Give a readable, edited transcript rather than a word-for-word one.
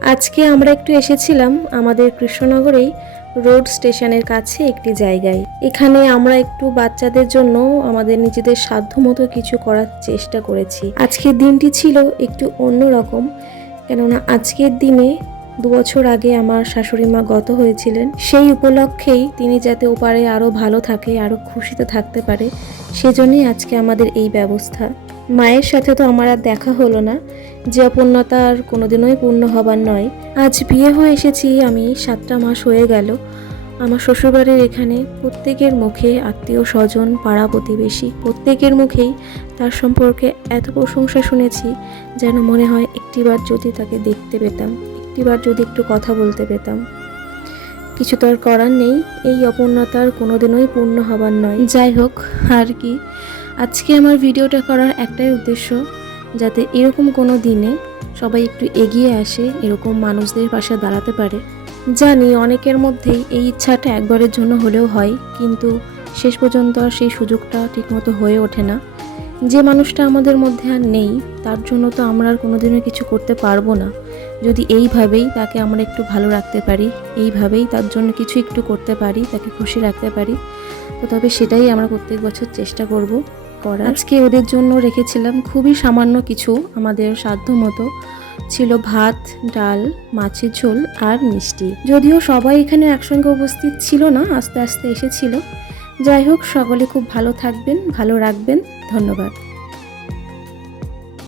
আজকে আমরা একটু এসেছিলাম আমাদের কৃষ্ণনগরেই রোড স্টেশনের কাছে একটি জায়গায়। এখানে আমরা একটু বাচ্চাদের জন্য আমাদের নিজেদের সাধ্যমতো কিছু করার চেষ্টা করেছি। আজকের দিনটি ছিল একটু অন্যরকম, কেননা আজকের দিনে 2 বছর আগে আমার শাশুড়ি মা গত হয়েছিলেন। সেই উপলক্ষেই তিনি যাতে ওপারে আরও ভালো থাকে, আরও খুশিতে থাকতে পারে, সেজন্যই আজকে আমাদের এই ব্যবস্থা। মায়ের সাথে তো আমার আর দেখা হলো না, যে অপূর্ণতা আর কোনোদিনই পূর্ণ হবার নয়। আজ বিয়ে হয়ে এসেছি আমি, 7টা মাস হয়ে গেল। আমার শ্বশুরবাড়ির এখানে প্রত্যেকের মুখে, আত্মীয় স্বজন, পাড়া প্রতিবেশী প্রত্যেকের মুখেই তার সম্পর্কে এত প্রশংসা শুনেছি, যেন মনে হয় একটিবার যদি তাকে দেখতে পেতাম, একটিবার যদি একটু কথা বলতে পেতাম। কিছু তো আর করার নেই, এই অপূর্ণতার কোনোদিনই পূর্ণ হবার নয়। যাই হোক, আর কি, আজকে আমার ভিডিওটা করার একটাই উদ্দেশ্য, যাতে এরকম কোনো দিনে সবাই একটু এগিয়ে আসে, এরকম মানুষদের পাশে দাঁড়াতে পারে। জানি অনেকের মধ্যেই এই ইচ্ছাটা একবারের জন্য হলেও হয়, কিন্তু শেষ পর্যন্ত আর সেই সুযোগটা ঠিকমতো হয়ে ওঠে না। যে মানুষটা আমাদের মধ্যে আর নেই, তার জন্য তো আমরা আর কোনোদিনও কিছু করতে পারবো না। যদি এইভাবেই তাকে আমরা একটু ভালো রাখতে পারি, এইভাবেই তার জন্য কিছু একটু করতে পারি, তাকে খুশি রাখতে পারি, তো তবে সেটাই আমরা প্রত্যেক বছর চেষ্টা করব করার। আজকে ওদের জন্য রেখেছিলাম খুবই সামান্য কিছু, আমাদের সাধ্য মতো ছিল ভাত, ডাল, মাছের ঝোল আর মিষ্টি। যদিও সবাই এখানে একসঙ্গে উপস্থিত ছিল না, আস্তে আস্তে এসেছিল। যাই হোক, সকলে খুব ভালো থাকবেন, ভালো রাখবেন। ধন্যবাদ।